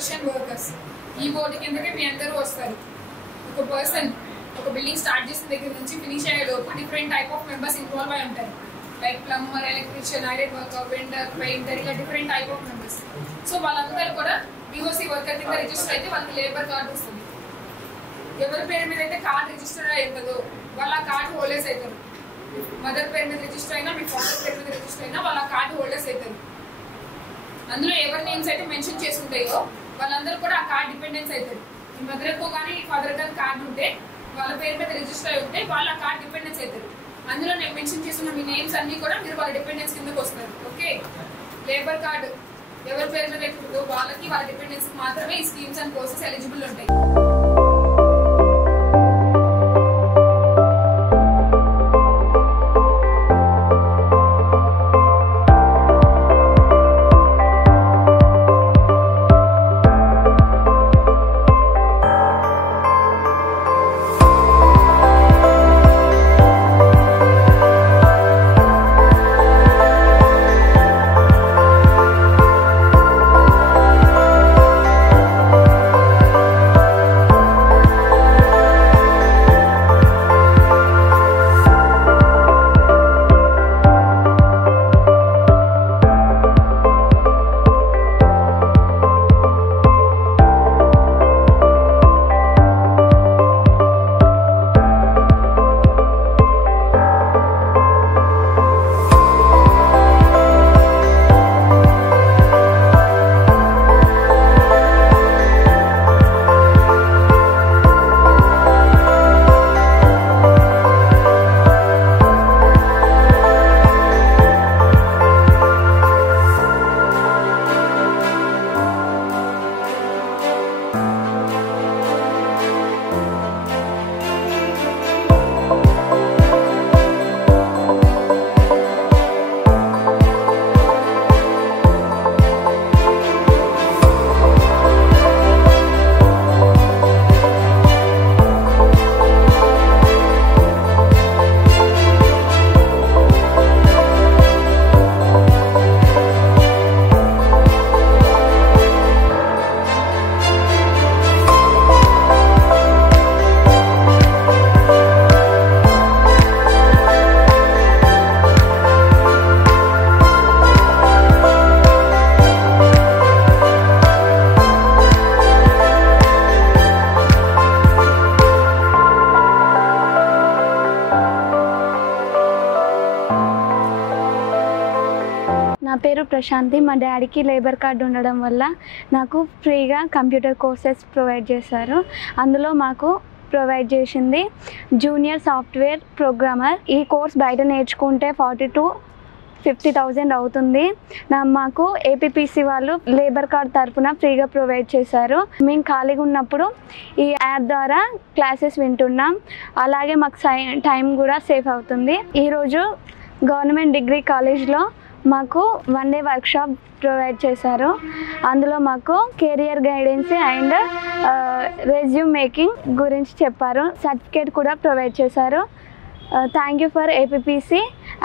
Construction workers. ఈ board కిందకే మీ అందరూ వస్తారు. ఒక పర్సన్ ఒక బిల్డింగ్ స్టార్ట్ చేసిన దగ్గర నుంచి ఫినిష్ అయ్యేలోపు different type of members involve అయి ఉంటారు. Like plumber, electrician, iron worker, vendor, painter, ఇలా different type of members. So వాళ్ళందరూ కూడా BOC వర్కర్ కింద రిజిస్టర్ అయితే వాళ్ళకి లేబర్ కార్డు వస్తుంది. ఎవరి పేరు మీద అయితే కార్డు రిజిస్టర్ అయి ఉంటుందో వాళ్ళ కార్డు హోల్డర్స్ అవుతారు. మదర్ పేరు మీద రిజిస్టర్ అయినా, మీ ఫాదర్ పేరు మీద రిజిస్టర్ అయినా వాళ్ళ కార్డు హోల్డర్స్ అవుతారు. అందులో ఎవరి నేమ్స్ అయితే మెన్షన్ చేసి ఉంటాయో వాళ్ళందరూ కూడా ఆ కార్డు డిపెండెన్స్ అవుతారు. మీ మదర్కో కానీ ఫాదర్ కానీ కార్డు ఉంటే, వాళ్ళ పేరు మీద రిజిస్టర్ అయి ఉంటే వాళ్ళ కార్డు డిపెండెన్స్ అవుతారు. అందులో నేను మెన్షన్ చేసిన మీ నేమ్స్ అన్ని కూడా మీరు వాళ్ళ డిపెండెన్స్ కిందకి వస్తారు. ఓకే, లేబర్ కార్డు ఎవరి పేరు మీద ఉంటుందో వాళ్ళకి వాళ్ళ డిపెండెన్స్ మాత్రమే ఈ స్కీమ్స్ అండ్ కోర్సెస్ ఎలిజిబుల్ ఉంటాయి. నా పేరు ప్రశాంతి. మా డాడీకి లేబర్ కార్డు ఉండడం వల్ల నాకు ఫ్రీగా కంప్యూటర్ కోర్సెస్ ప్రొవైడ్ చేశారు. అందులో మాకు ప్రొవైడ్ చేసింది జూనియర్ సాఫ్ట్వేర్ ప్రోగ్రామర్. ఈ కోర్స్ బయట నేర్చుకుంటే 40,000 to 50,000 అవుతుంది. మాకు APPC వాళ్ళు లేబర్ కార్డ్ తరఫున ఫ్రీగా ప్రొవైడ్ చేశారు. మేము ఖాళీగా ఉన్నప్పుడు ఈ యాప్ ద్వారా క్లాసెస్ వింటున్నాం. అలాగే మాకు టైం కూడా సేఫ్ అవుతుంది. ఈరోజు గవర్నమెంట్ డిగ్రీ కాలేజ్లో మాకు 1 day వర్క్షాప్ ప్రొవైడ్ చేశారు. అందులో మాకు career guidance and resume making గురించి చెప్పారు. సర్టిఫికేట్ కూడా ప్రొవైడ్ చేశారు. Thank you for APPC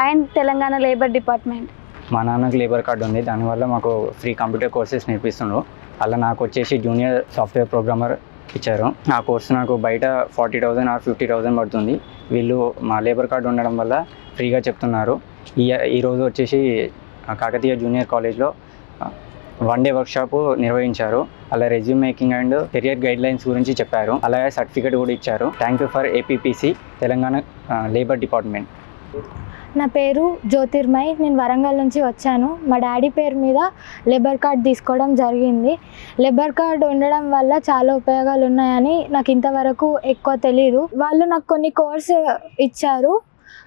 and Telangana labour department. మా నాన్నకు లేబర్ కార్డు ఉంది, దానివల్ల మాకు ఫ్రీ కంప్యూటర్ కోర్సెస్ నేర్పిస్తున్నారు. అలా నాకు వచ్చేసి జూనియర్ సాఫ్ట్వేర్ ప్రోగ్రామర్ ఇచ్చారు. ఆ కోర్సు నాకు బయట 40,000 or 50,000 పడుతుంది. వీళ్ళు మా లేబర్ కార్డు ఉండడం వల్ల ఫ్రీగా చెప్తున్నారు. ఈరోజు వచ్చేసి కాకతీయ జూనియర్ కాలేజ్లో 1 day వర్క్షాప్ నిర్వహించారు. అలా resume making and career guidelines గురించి చెప్పారు. అలాగే సర్టిఫికేట్ కూడా ఇచ్చారు. Thank you for APPC Telangana labour department. నా పేరు జ్యోతిర్మయ్. నేను వరంగల్ నుంచి వచ్చాను. మా డాడీ పేరు మీద లేబర్ కార్డ్ తీసుకోవడం జరిగింది. లేబర్ కార్డ్ ఉండడం వల్ల చాలా ఉపయోగాలు ఉన్నాయని నాకు ఇంతవరకు ఎక్కువ తెలీదు. వాళ్ళు నాకు కొన్ని కోర్సు ఇచ్చారు.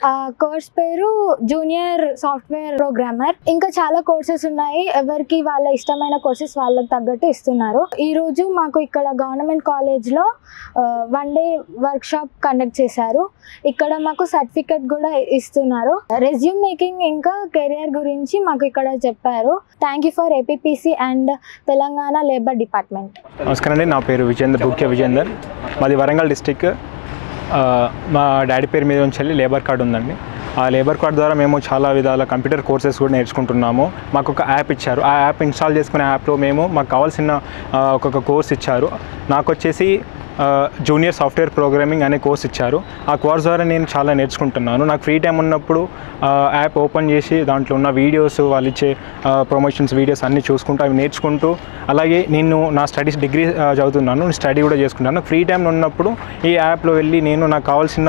ఆ కోర్స్ పేరు జూనియర్ సాఫ్ట్వేర్ ప్రోగ్రామర్. ఇంకా చాలా కోర్సెస్ ఉన్నాయి. ఎవరికి వాళ్ళ ఇష్టమైన కోర్సెస్ వాళ్ళకి తగ్గట్టు ఇస్తున్నారు. ఈరోజు మాకు ఇక్కడ గవర్నమెంట్ కాలేజ్లో 1 day వర్క్షాప్ కండక్ట్ చేశారు. ఇక్కడ మాకు సర్టిఫికేట్ కూడా ఇస్తున్నారు. రెజ్యూమ్ మేకింగ్ ఇంకా కెరియర్ గురించి మాకు ఇక్కడ చెప్పారు. Thank you for APPC and Telangana labour department. నమస్కారం అండి. నా పేరు విజేందర్. మాది వరంగల్ డిస్టిక్. మా డాడీ పేరు మీద నుంచి లేబర్ కార్డు ఉందండి. ఆ లేబర్ కార్డ్ ద్వారా మేము చాలా విధాల కంప్యూటర్ కోర్సెస్ కూడా నేర్చుకుంటున్నాము. మాకు ఒక యాప్ ఇచ్చారు. ఆ యాప్ ఇన్స్టాల్ చేసుకునే యాప్లో మాకు కావాల్సిన ఒక్కొక్క కోర్స్ ఇచ్చారు. నాకు వచ్చేసి జూనియర్ సాఫ్ట్వేర్ ప్రోగ్రామింగ్ అనే కోర్స్ ఇచ్చారు. ఆ కోర్స్ ద్వారా నేను చాలా నేర్చుకుంటున్నాను. నాకు ఫ్రీ టైం ఉన్నప్పుడు యాప్ ఓపెన్ చేసి దాంట్లో ఉన్న వీడియోస్, వాళ్ళు ఇచ్చే ప్రమోషన్స్ వీడియోస్ అన్నీ చూసుకుంటూ అవి నేర్చుకుంటూ, అలాగే నేను నా స్టడీస్ డిగ్రీ చదువుతున్నాను, స్టడీ కూడా చేసుకుంటాను. ఫ్రీ టైం ఉన్నప్పుడు ఈ యాప్లో వెళ్ళి నేను నాకు కావాల్సిన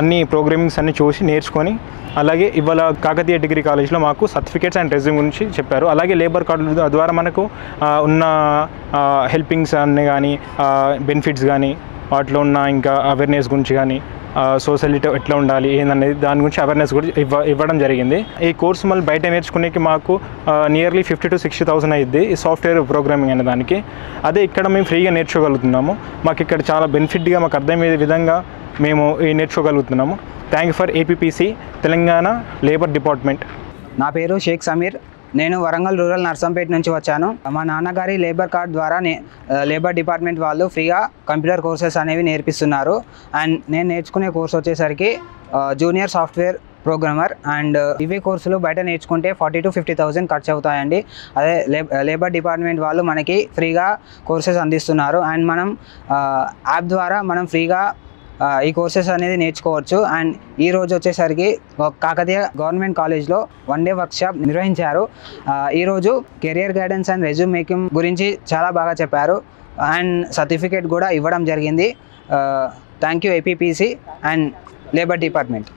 అన్ని ప్రోగ్రామింగ్స్ అన్నీ చూసి నేర్చుకొని, అలాగే ఇవాళ కాకతీయ డిగ్రీ కాలేజ్లో మాకు సర్టిఫికేట్స్ అండ్ రెజ్యూమ్ గురించి చెప్పారు. అలాగే లేబర్ కార్డు ద్వారా మనకు ఉన్న హెల్పింగ్స్ అన్నీ కానీ, బెనిఫిట్స్ కానీ, వాటిలో ఉన్న ఇంకా అవేర్నెస్ గురించి కానీ, సోషలిటీ ఎట్లా ఉండాలి ఏందనేది దాని గురించి అవేర్నెస్ కూడా ఇవ్వడం జరిగింది. ఈ కోర్సు మళ్ళీ బయట నేర్చుకునేకి మాకు నియర్లీ 50,000 to 60,000 అయ్యింది ఈ సాఫ్ట్వేర్ ప్రోగ్రామింగ్ అనే దానికి. అదే ఇక్కడ మేము ఫ్రీగా నేర్చుకోగలుగుతున్నాము. మాకు ఇక్కడ చాలా బెనిఫిట్గా మాకు అర్థమయ్యే విధంగా మేము నేర్చుకోగలుగుతున్నాము. Thank you for APPC Telangana labour department. నా పేరు షేక్ సమీర్. నేను వరంగల్ రూరల్ నర్సంపేట నుంచి వచ్చాను. మా నాన్నగారి లేబర్ కార్డ్ ద్వారా లేబర్ డిపార్ట్మెంట్ వాళ్ళు ఫ్రీగా కంప్యూటర్ కోర్సెస్ అనేవి నేర్పిస్తున్నారు. అండ్ నేను నేర్చుకునే కోర్స్ వచ్చేసరికి జూనియర్ సాఫ్ట్వేర్ ప్రోగ్రామర్. అండ్ ఇవే కోర్సులు బయట నేర్చుకుంటే 40,000 to 50,000 ఖర్చు అవుతాయండి. అదే లేబర్ డిపార్ట్మెంట్ వాళ్ళు మనకి ఫ్రీగా కోర్సెస్ అందిస్తున్నారు. అండ్ మనం యాప్ ద్వారా మనం ఫ్రీగా ఈ కోర్సెస్ అనేది నేర్చుకోవచ్చు. అండ్ ఈరోజు వచ్చేసరికి కాకతీయ గవర్నమెంట్ కాలేజ్లో 1 day వర్క్షాప్ నిర్వహించారు. ఈరోజు career guidance and resume making గురించి చాలా బాగా చెప్పారు. అండ్ సర్టిఫికేట్ కూడా ఇవ్వడం జరిగింది. Thank you APPC and labour department.